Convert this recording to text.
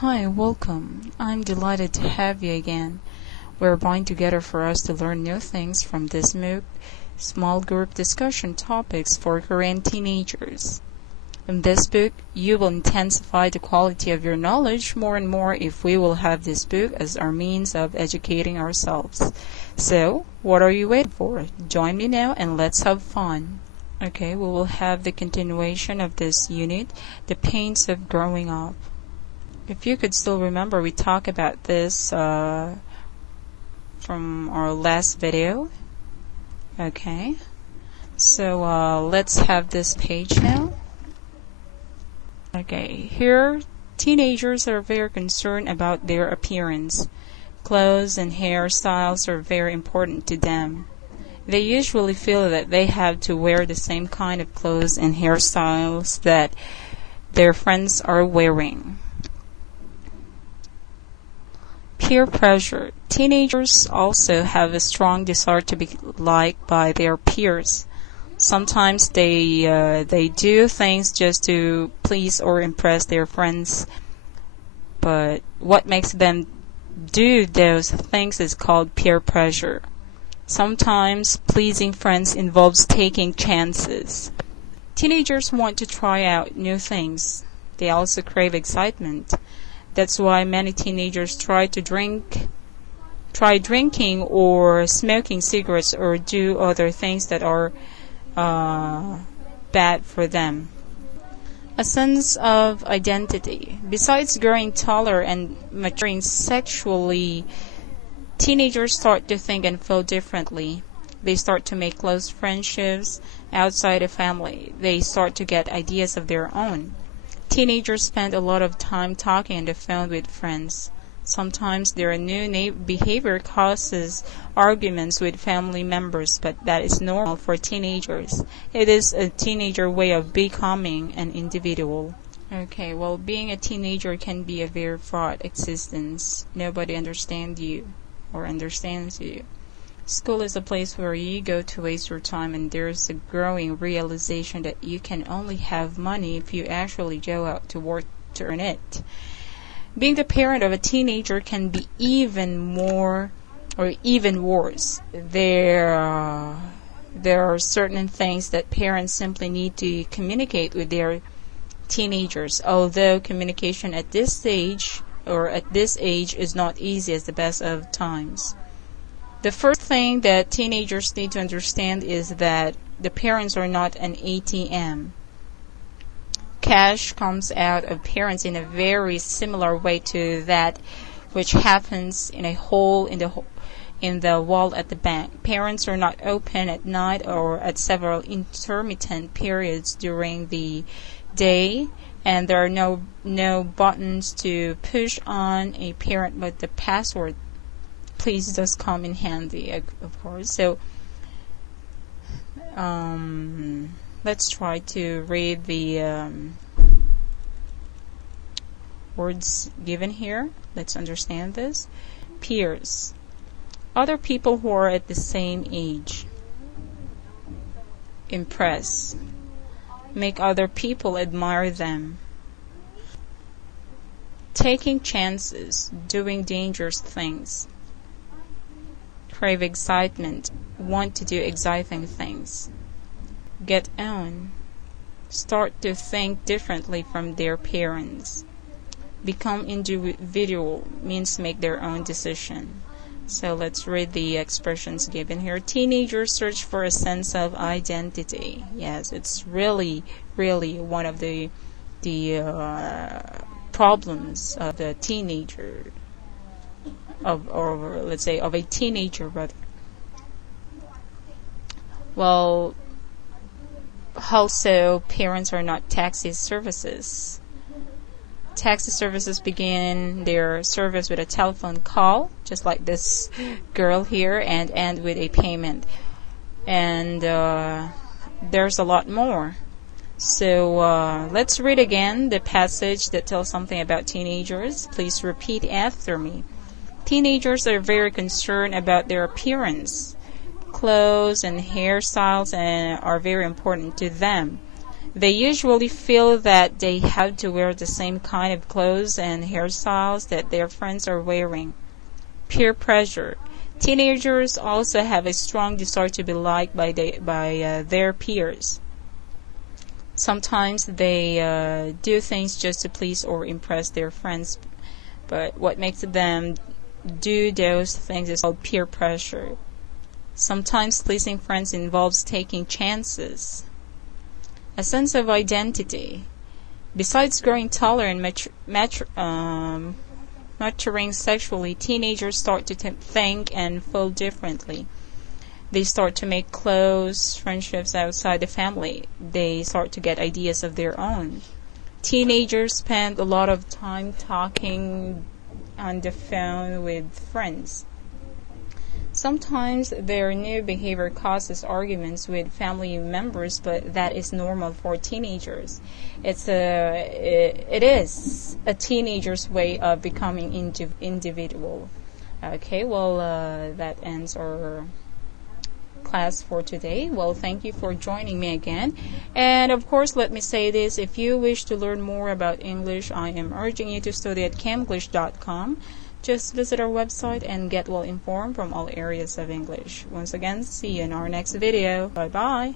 Hi, welcome. I'm delighted to have you again. We're buying together for us to learn new things from this MOOC, small group discussion topics for Korean teenagers. In this book, you will intensify the quality of your knowledge more and more if we will have this book as our means of educating ourselves. So, what are you waiting for? Join me now and let's have fun. Okay, we will have the continuation of this unit, the pains of growing up. If you could still remember, we talked about this from our last video. Okay, so let's have this page now. Okay, here teenagers are very concerned about their appearance. Clothes and hairstyles are very important to them. They usually feel that they have to wear the same kind of clothes and hairstyles that their friends are wearing. Peer pressure. Teenagers also have a strong desire to be liked by their peers. Sometimes they do things just to please or impress their friends, but what makes them do those things is called peer pressure. Sometimes pleasing friends involves taking chances. Teenagers want to try out new things. They also crave excitement. That's why many teenagers try drinking or smoking cigarettes or do other things that are bad for them. A sense of identity. Besides growing taller and maturing sexually, teenagers start to think and feel differently. They start to make close friendships outside the family. They start to get ideas of their own. Teenagers spend a lot of time talking on the phone with friends. Sometimes their new behavior causes arguments with family members, but that is normal for teenagers. It is a teenager way of becoming an individual. Okay, well, being a teenager can be a very fraught existence. Nobody understands you or understands you. School is a place where you go to waste your time, and there's a growing realization that you can only have money if you actually go out to work to earn it. Being the parent of a teenager can be even more or even worse. There are certain things that parents simply need to communicate with their teenagers, although communication at this stage or at this age is not easy as the best of times. The first thing that teenagers need to understand is that the parents are not an ATM. Cash comes out of parents in a very similar way to that which happens in a hole in the wall at the bank. Parents are not open at night or at several intermittent periods during the day, and there are no buttons to push on a parent, but the password please does come in handy, of course. So let's try to read the words given here. Let's understand this. Peers. Other people who are at the same age. Impress. Make other people admire them. Taking chances. Doing dangerous things. Crave excitement, want to do exciting things. Get on, start to think differently from their parents. Become individual means make their own decision. So let's read the expressions given here. Teenagers search for a sense of identity. Yes, it's really one of the problems of the teenager. Of a teenager rather. Well, also parents are not taxi services. Taxi services begin their service with a telephone call, just like this girl here, and end with a payment. And there's a lot more. So let's read again the passage that tells something about teenagers. Please repeat after me. Teenagers are very concerned about their appearance. Clothes and hairstyles are very important to them. They usually feel that they have to wear the same kind of clothes and hairstyles that their friends are wearing. Peer pressure. Teenagers also have a strong desire to be liked by their peers. Sometimes they do things just to please or impress their friends, but what makes them do those things is called peer pressure. Sometimes pleasing friends involves taking chances. A sense of identity. Besides growing taller and maturing sexually, teenagers start to think and feel differently. They start to make close friendships outside the family. They start to get ideas of their own. Teenagers spend a lot of time talking on the phone with friends. Sometimes their new behavior causes arguments with family members, but that is normal for teenagers. It is a teenager's way of becoming individual. Okay, well, that ends our class for today. Well, thank you for joining me again. And of course, let me say this: if you wish to learn more about English, I am urging you to study at camglish.com. Just visit our website and get well informed from all areas of English. Once again, see you in our next video. Bye bye.